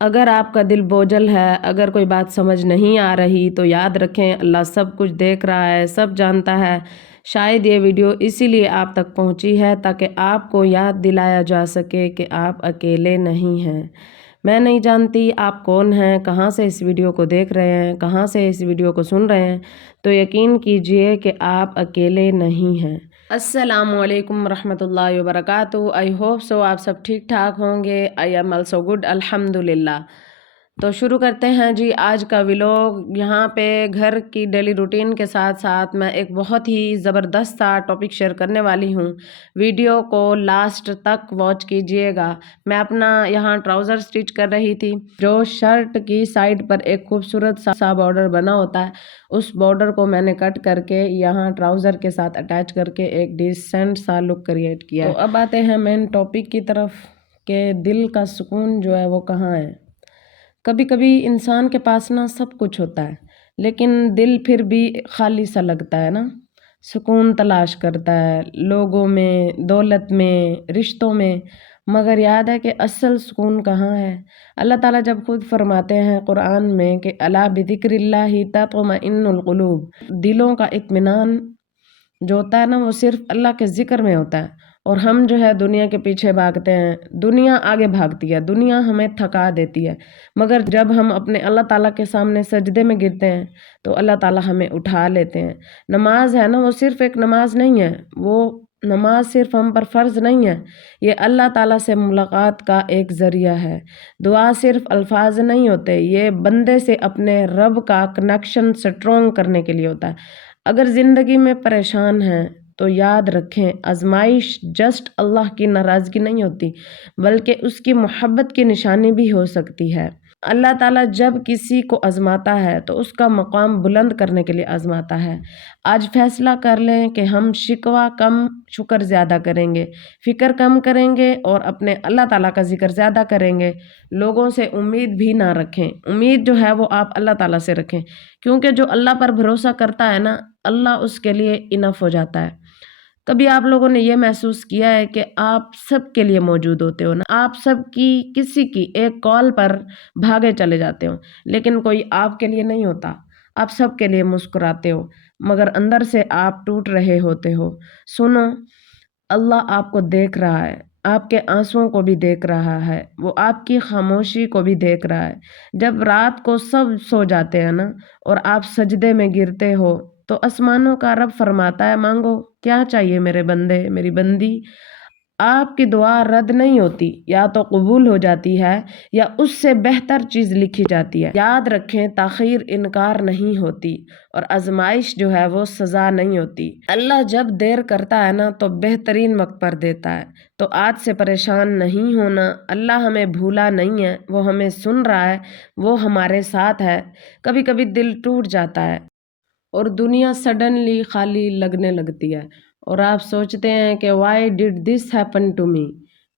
اگر آپ کا دل بوجھل ہے، اگر کوئی بات سمجھ نہیں آ رہی تو یاد رکھیں اللہ سب کچھ دیکھ رہا ہے، سب جانتا ہے۔ شاید یہ ویڈیو اسی لیے آپ تک پہنچی ہے تاکہ آپ کو یاد دلایا جا سکے کہ آپ اکیلے نہیں ہیں۔ میں نہیں جانتی آپ کون ہیں، کہاں سے اس ویڈیو کو دیکھ رہے ہیں، کہاں سے اس ویڈیو کو سن رہے ہیں، تو یقین کیجئے کہ آپ اکیلے نہیں ہیں۔ السلام علیکم ورحمۃ اللہ وبرکاتہ۔ آئی ہوپ سو آپ سب ٹھیک ٹھاک ہوں گے۔ آئی ایم آلسو گڈ الحمدللہ۔ تو شروع کرتے ہیں جی آج کا ولاگ۔ یہاں پہ گھر کی ڈیلی روٹین کے ساتھ ساتھ میں ایک بہت ہی زبردست سا ٹاپک شیئر کرنے والی ہوں، ویڈیو کو لاسٹ تک واچ کیجئے گا۔ میں اپنا یہاں ٹراؤزر سٹچ کر رہی تھی، جو شرٹ کی سائڈ پر ایک خوبصورت سا بارڈر بنا ہوتا ہے، اس بارڈر کو میں نے کٹ کر کے یہاں ٹراؤزر کے ساتھ اٹیچ کر کے ایک ڈیسنٹ سا لک کریٹ کیا۔ تو اب آتے ہیں مین ٹاپک کی طرف کہ دل کا سکون جو ہے وہ کہاں ہے۔ کبھی کبھی انسان کے پاس نا سب کچھ ہوتا ہے لیکن دل پھر بھی خالی سا لگتا ہے نا، سکون تلاش کرتا ہے لوگوں میں، دولت میں، رشتوں میں، مگر یاد ہے کہ اصل سکون کہاں ہے۔ اللہ تعالیٰ جب خود فرماتے ہیں قرآن میں کہ الا بذکر اللہ تطمئن القلوب، دلوں کا اطمینان جو ہوتا ہے نا وہ صرف اللہ کے ذکر میں ہوتا ہے۔ اور ہم جو ہے دنیا کے پیچھے بھاگتے ہیں، دنیا آگے بھاگتی ہے، دنیا ہمیں تھکا دیتی ہے، مگر جب ہم اپنے اللہ تعالیٰ کے سامنے سجدے میں گرتے ہیں تو اللہ تعالیٰ ہمیں اٹھا لیتے ہیں۔ نماز ہے نا وہ صرف ایک نماز نہیں ہے، وہ نماز صرف ہم پر فرض نہیں ہے، یہ اللہ تعالیٰ سے ملاقات کا ایک ذریعہ ہے۔ دعا صرف الفاظ نہیں ہوتے، یہ بندے سے اپنے رب کا کنیکشن سٹرونگ کرنے کے لیے ہوتا ہے۔ اگر زندگی میں پریشان ہیں تو یاد رکھیں آزمائش جسٹ اللہ کی ناراضگی نہیں ہوتی بلکہ اس کی محبت کی نشانی بھی ہو سکتی ہے۔ اللہ تعالیٰ جب کسی کو آزماتا ہے تو اس کا مقام بلند کرنے کے لیے آزماتا ہے۔ آج فیصلہ کر لیں کہ ہم شکوہ کم شکر زیادہ کریں گے، فکر کم کریں گے اور اپنے اللہ تعالیٰ کا ذکر زیادہ کریں گے۔ لوگوں سے امید بھی نہ رکھیں، امید جو ہے وہ آپ اللہ تعالیٰ سے رکھیں، کیونکہ جو اللہ پر بھروسہ کرتا ہے نا اللہ اس کے لیے انف ہو جاتا ہے۔ کبھی آپ لوگوں نے یہ محسوس کیا ہے کہ آپ سب کے لیے موجود ہوتے ہو نا، آپ سب کی کسی کی ایک کال پر بھاگے چلے جاتے ہو لیکن کوئی آپ کے لیے نہیں ہوتا، آپ سب کے لیے مسکراتے ہو مگر اندر سے آپ ٹوٹ رہے ہوتے ہو۔ سنو، اللہ آپ کو دیکھ رہا ہے، آپ کے آنسوؤں کو بھی دیکھ رہا ہے، وہ آپ کی خاموشی کو بھی دیکھ رہا ہے۔ جب رات کو سب سو جاتے ہیں نا اور آپ سجدے میں گرتے ہو تو آسمانوں کا رب فرماتا ہے مانگو کیا چاہیے میرے بندے میری بندی۔ آپ کی دعا رد نہیں ہوتی، یا تو قبول ہو جاتی ہے یا اس سے بہتر چیز لکھی جاتی ہے۔ یاد رکھیں تاخیر انکار نہیں ہوتی اور آزمائش جو ہے وہ سزا نہیں ہوتی۔ اللہ جب دیر کرتا ہے نا تو بہترین وقت پر دیتا ہے۔ تو آج سے پریشان نہیں ہونا، اللہ ہمیں بھولا نہیں ہے، وہ ہمیں سن رہا ہے، وہ ہمارے ساتھ ہے۔ کبھی کبھی دل ٹوٹ جاتا ہے اور دنیا سڈنلی خالی لگنے لگتی ہے اور آپ سوچتے ہیں کہ why did this happen to me,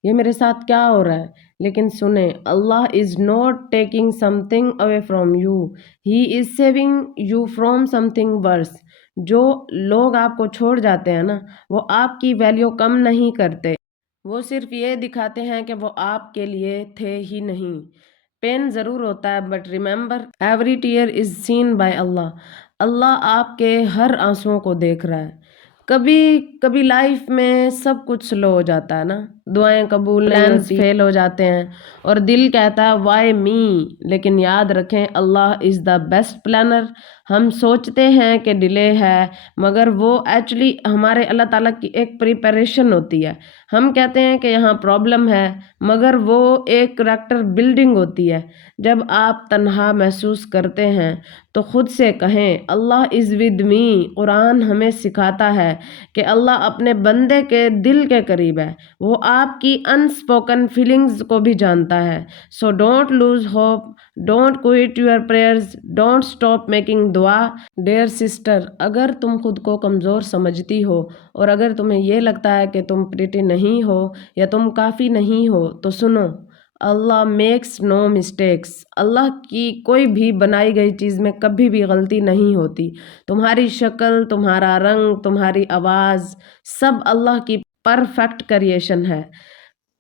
یہ میرے ساتھ کیا ہو رہا ہے۔ لیکن سنیں، اللہ is not taking something away from you, he is saving you from something worse. جو لوگ آپ کو چھوڑ جاتے ہیں نا وہ آپ کی ویلیو کم نہیں کرتے، وہ صرف یہ دکھاتے ہیں کہ وہ آپ کے لیے تھے ہی نہیں۔ پین ضرور ہوتا ہے but remember every tear is seen by اللہ، اللہ آپ کے ہر آنسوؤں کو دیکھ رہا ہے۔ کبھی کبھی لائف میں سب کچھ سلو ہو جاتا ہے نا، دعائیں قبول نہیں ہوتی، فیل ہو جاتے ہیں اور دل کہتا ہے وائی می، لیکن یاد رکھیں اللہ از دا بیسٹ پلانر۔ ہم سوچتے ہیں کہ ڈیلے ہے مگر وہ ایکچولی ہمارے اللہ تعالیٰ کی ایک پریپریشن ہوتی ہے۔ ہم کہتے ہیں کہ یہاں پرابلم ہے مگر وہ ایک کریکٹر بلڈنگ ہوتی ہے۔ جب آپ تنہا محسوس کرتے ہیں تو خود سے کہیں اللہ از ود می۔ قرآن ہمیں سکھاتا ہے کہ اللہ اپنے بندے کے دل کے قریب ہے، وہ آپ کی انسپوکن فیلنگز کو بھی جانتا ہے۔ So don't lose hope, don't quit your prayers, don't stop making دعا۔ ڈیئر سسٹر، اگر تم خود کو کمزور سمجھتی ہو اور اگر تمہیں یہ لگتا ہے کہ تم پریٹی نہیں ہو یا تم کافی نہیں ہو تو سنو، اللہ میکس نو مسٹیکس، اللہ کی کوئی بھی بنائی گئی چیز میں کبھی بھی غلطی نہیں ہوتی۔ تمہاری شکل، تمہارا رنگ، تمہاری آواز، سب اللہ کی پرفیکٹ کریشن ہے۔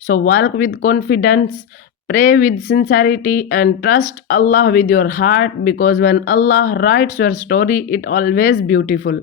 So walk with confidence, pray with sincerity, and trust Allah with your heart, because when Allah writes your story, it always beautiful.